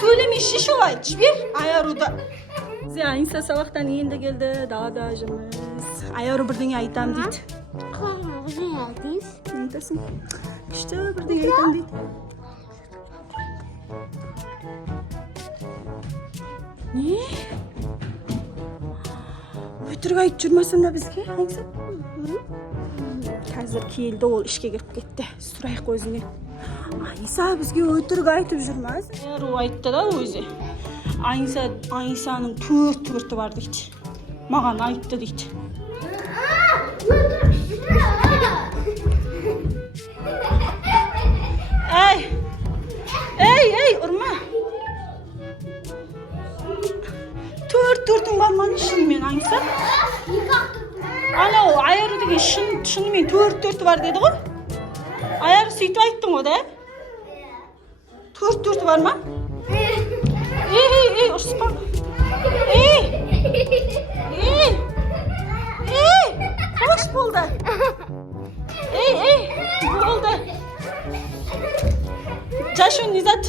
söyleme şiş olay. Жібер Ayaru'da. Айса сабақтан енді келді. Далада жүрміз. Ayarу бірдеңе айтам дейді. Бірдеңе айтыңыз. Не айтасың? Күшті бірдеңе айтам дейді. Не? Өтірік айтып жүрмесін ба бізге? Айса? Қазір келді, ол ішке кіріп кетті. Сұрайық өзіне. Айса бізге өтірік айтып жүрмес. Ayarу айтты да өзі. Айсаның 4 түрті бар дейді. Маған айтты дейді. Ей, ұрма. 4 түртің бар ма шынымен Айса? Анау Ayarу деген шынымен 4 түрті бар деді ғой? Ayarу сөйтіп айттың ғой да? 4 түрті бар ма? Ей, ұрыспа. Ей, қош болды. Ей, болды. Жашу, Низат.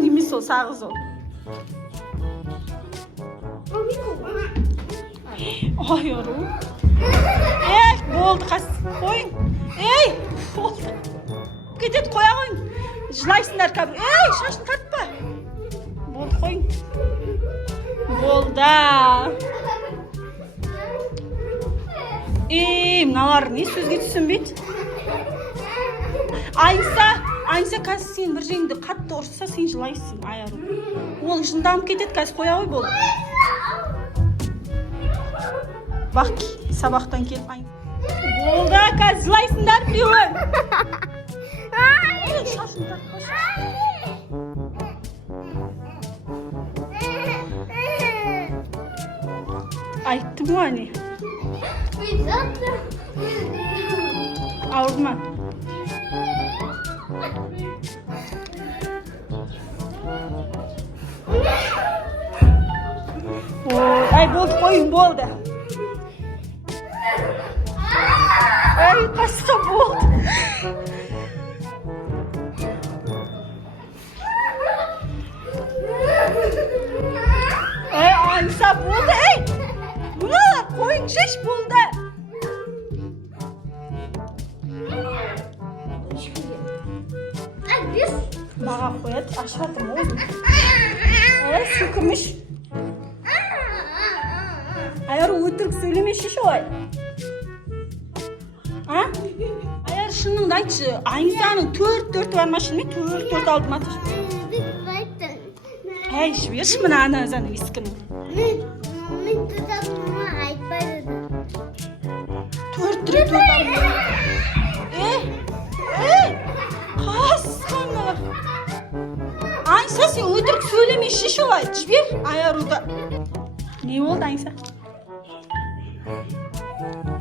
Немес ол, сағыз ол. Ayarу. Болды, қас. Қойын. Болды. Кетеді, қоя қойын. Жылайсыңдар кәбір. Шашын тартпа. Болды, қойын. Болды. Мыналар не сөзге түсінбейді? Айса қазір сен бір жеңді қатты ұрса, сен жылайсың, Ayarу. Ол жынданып кетеді, қазір қоя қой болды. Бақ, сабақтан келіп Айса. Болды, қазір жылайсыңдар біреуін. Шашын тартпа, айттым ғой әне. Ауырды ма? Болды, қойын болды. Қасқа болды. Айса болды, Бұналар қойын шеш болды. Маға қояды, ашатым олды. Сүкірміш. Ayarу өтірік сөйлемеш шеш олай. Ayarу шыныңды айтшы. Айсаның 4 түрті бар ма шынымен? 4 түрті алды ма? Жіберші мына аназаны ескін. Мен тұтатыма айтпайды. 4 түрті алды. Қасқаны. Айса сен өтірік сөйлемеш шеш олай. Жібер Ayarуда. Не болды Айса?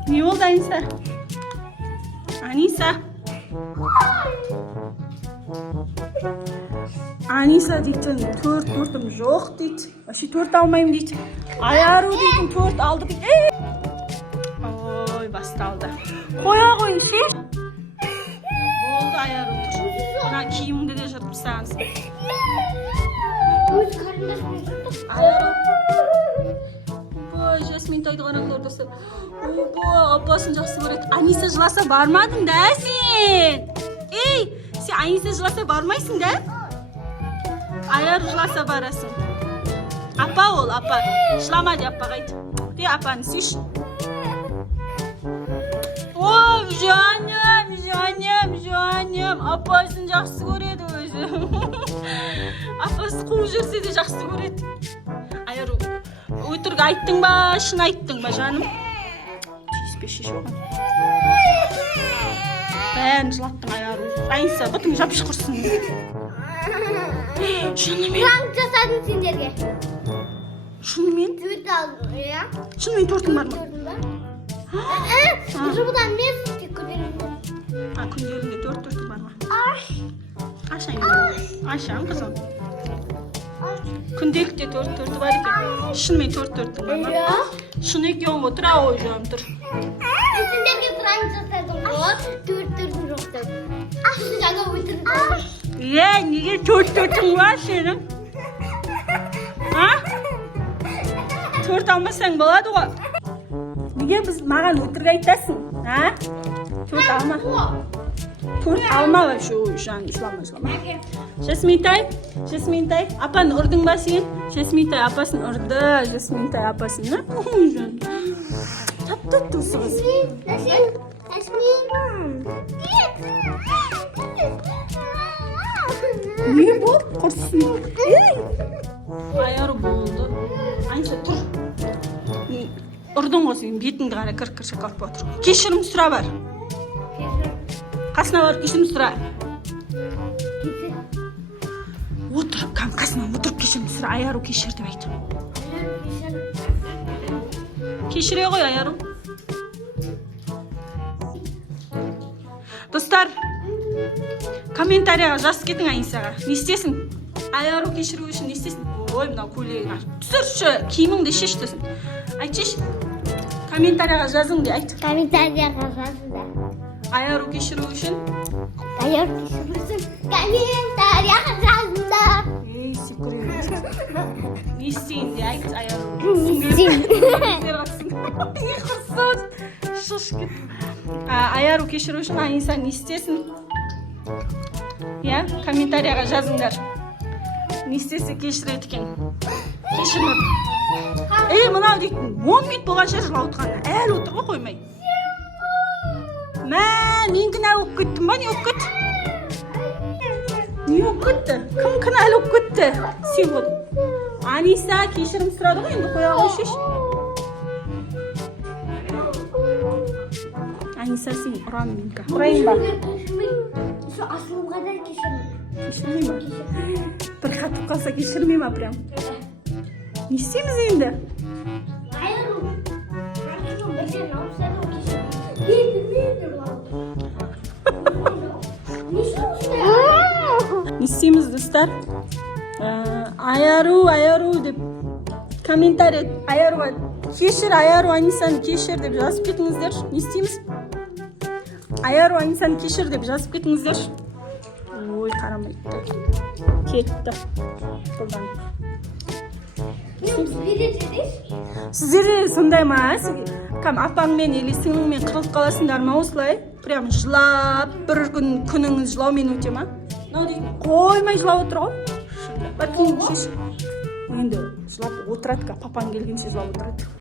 Не болды Айса? Аниса дейтін 4 түртім жоқ дейді. Вообще 4 алмайым дейді. Ayarу дейтін 4 алды дейді. Ой, басталды. Қоя қойын ше. Болды Ayarу тұр. Мына киіміңді де жыртып тастағансың. Ayarу. Жасмин тайды қараңдар достар. Апасын жақсы көреді. Аниса жыласа бармадың да сен. Сен Аниса жыласа бармайсың да? Ayarу жыласа барасың. Апа ол, апа. Жылама де апа қайды. Де апаны сүйшін. Ой, жаным. Апасын жақсы көреді өзі. Апасы қуып жүрсе де жақсы көреді. Ayarу. Өтірік айттың ба, шын айттың ба, жаным? Түйіспе шеш оған. Бәрін жылаттың Ayarу. Айса, бұтың жапыш құрсын. Шынымен? Пранк жасадың сендерге. Шынымен? 4 алдың, иә? Шынымен 4-ің бар ма? Бұдан мен тек күнделігінде. Күнделігінде 4 бар ма? Ашайын қызым. Күнделікте 4 бар екен. Шынымен 4 бар ма? Шын екен ғой, тұра ой жаным тұр. Сендерге пранк жасадың ғой, 4 жоқтың. Жаңа өтірік. неге төртің бар сенің? А? Төрт алмасаң болады ғой. Неге маған өтірік айтасың? А? Төрт алма. Төрт алма вообще жан жылама. Жасминтай, апаны ұрдың ба сен? Жасминтай апасын ұрды, Жасминтай апасын. Тап-тап тұсығыз. Не болды? Құрсын. Аяру болды. Айнса тұр. Ұрдың ғой сен, бетіңді қара кір-кір шақалып отыр. Кешірім сұра бар. Қасына барып кешірім сұра. Отыр, қасына отырып кешірім сұра. Аяру кешір деп айт. Кешіре ғой Аяру. Достар, комментарияға жазып кетің Айнисаға. Не істесін? Аяру кешіру үшін не істесін? Ой, мынау көйлегің аш. Түсірші, киіміңді шеш десін. Айт шеш. Комментарияға жазың де айт. Комментарияға жазыңдар. Аяру кешіру үшін. Аяру кешіру үшін комментарияға жазыңдар. Ей, секірем. Не істейін де айт Аяру. Не істейін? Не құрсын. Шыш кет. Аяру кешіру үшін Айниса не істесін? Комментарияға жазыңдар. Не істесе кешіреді екен. Кешірмеп. Мынау дейтін 10 минут болғанша жылап отырғанда әлі отыр ғой қоймай. Мен кінәлі болып кеттім ба? Не болып кетті? Не болып кетті? Кім кінәлі болып кетті? Сен болдың. Аниса кешірім сұрады ғой, енді қоя ғой шеш. Аниса сен ұрам менікі. Ұрайын ба? Асылымға да кешірмей. Кешірмей ма? Бір қатып қалса кешірмей ма прям? Не істейміз енді? Аяру. Бірден алып сәді ол кешірмей. Не істейміз достар? Аяру деп комментарий Аяруға кешір, Аяру Анисаны кешір деп жазып кетіңіздер. Не істейміз? Аяру Анисаны кешір деп жазып кетіңіздер. Ой, қарамайды. Кетті. Бұлдан. Сіздер сондай ма? Апаңмен или сіңліңмен қырылып қаласыңдар ма осылай? Прям жылап, бір күніңіз жылаумен өте ма? Қоймай жылап отыр ғой. Енді жылап отырады, папаң келгенше жылап отырады.